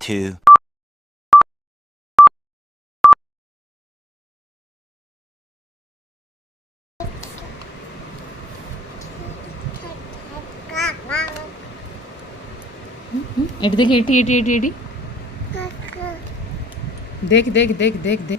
2. এটি দেখি, এটি এটি এটি এটি দেখ দেখ দেখ দেখ দেখ।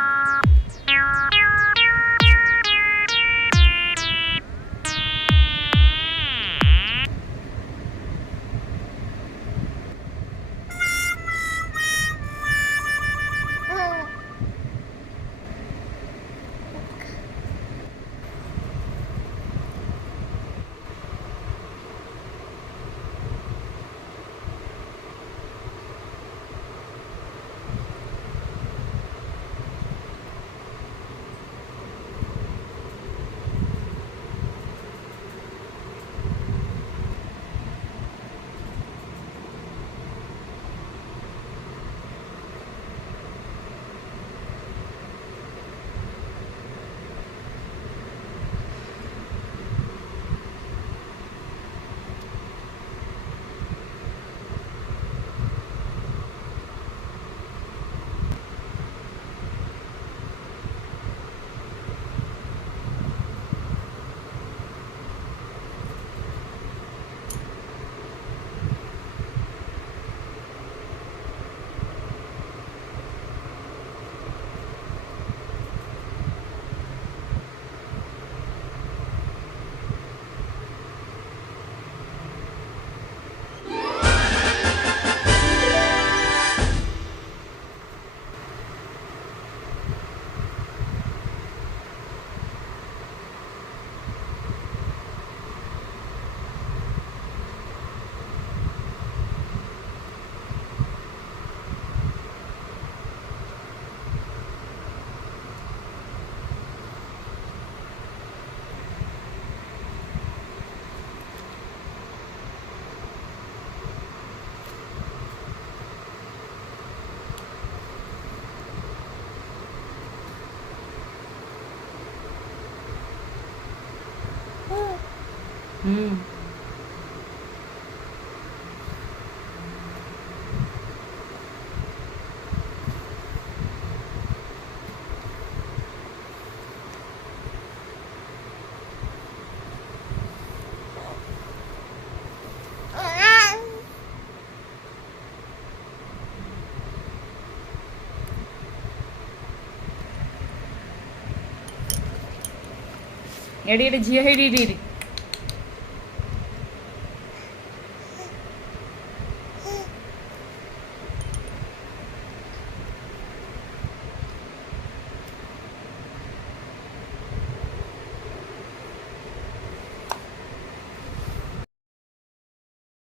എടി എടി ജിയ എടി എടി എടി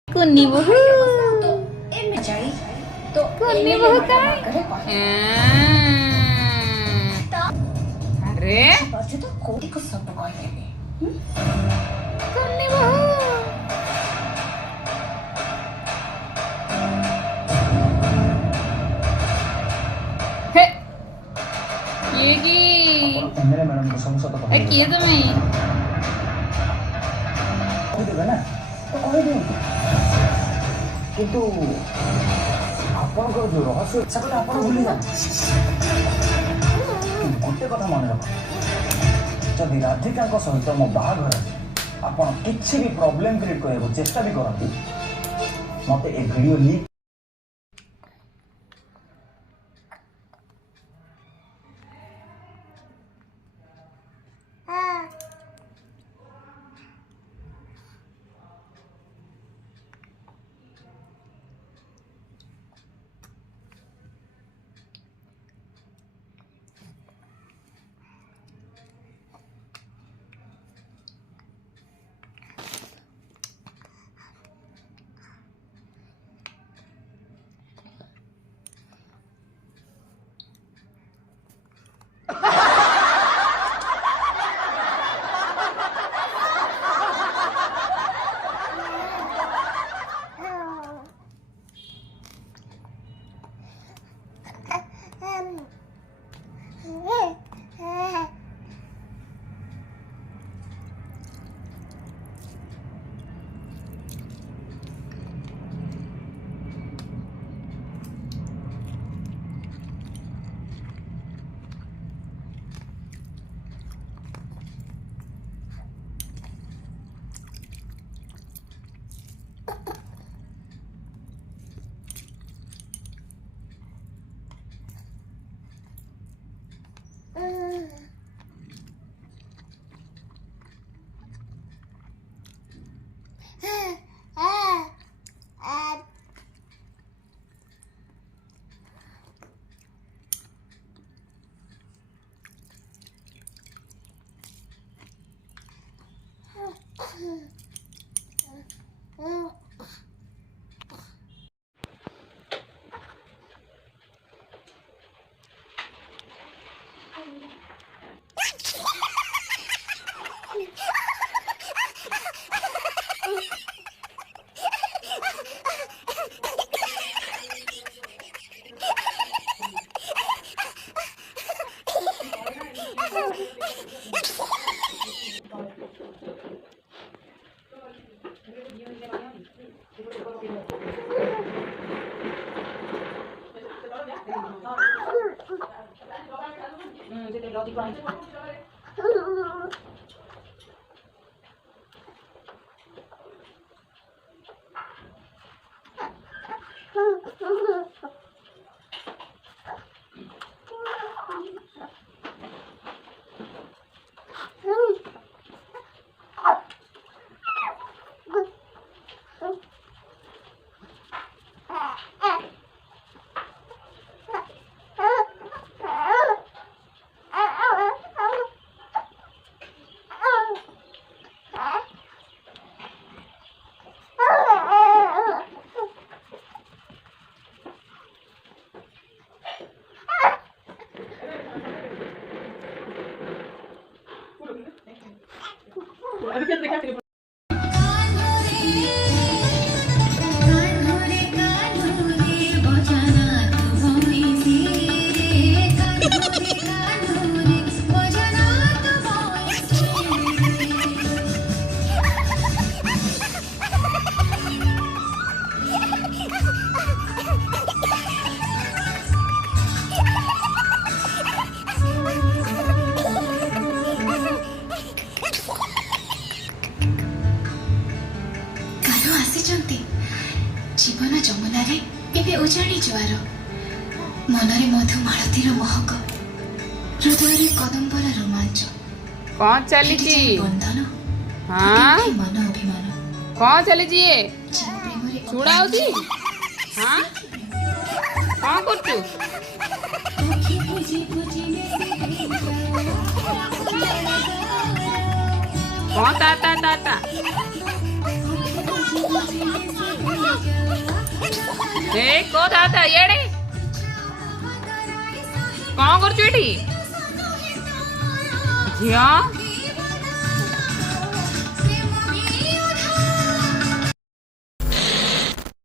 कुन्नी बहू कुन्नी बहू काय अरे कुन्नी बहू हे ये की किए तुम्हें କିନ୍ତୁ ଆପଣଙ୍କର ଯୋଉ ରହସ୍ୟ ଇଚ୍ଛା କଲେ ଆପଣ ଭୁଲି ଯାଆନ୍ତି। ଗୋଟେ କଥା ମନେ ରଖ, ଯଦି ରାଧିକାଙ୍କ ସହିତ ମୋ ବାହାଘର ଆପଣ କିଛି ବି ପ୍ରୋବ୍ଲେମ୍ କ୍ରିଏଟ୍ କରିବାକୁ ଚେଷ୍ଟା ବି କରନ୍ତି, ମୋତେ ଏ ଭିଡ଼ିଓ ଲିକ୍ କାରୁ ଆସିଛନ୍ତି ଜୀବନ ଯମୁନାରେ ଏବେ ଉଜାଣି ଜୁଆର ମନରେ ମଧୁ ମାଳତୀର ମହକ ହୃଦୟରେ କଦମ୍ବର ରୋମାଞ୍ଚ कौन चली जी ବନ୍ଧନ हाँ ମନ ଅଭିମାନ कौन चली जी ये ଯେଉଁ ପ୍ରେମରେ ଚୁଡ଼ା ହଉଛି हाँ କଣ କରୁଛୁ ଆଖି ବୁଜି ବୁଜି କଣ ତା ତା ତା ତା ଏ କୋ ତା ତା ଇଆଡେ କଣ କରୁଛୁ ଏଠି ଝିଅ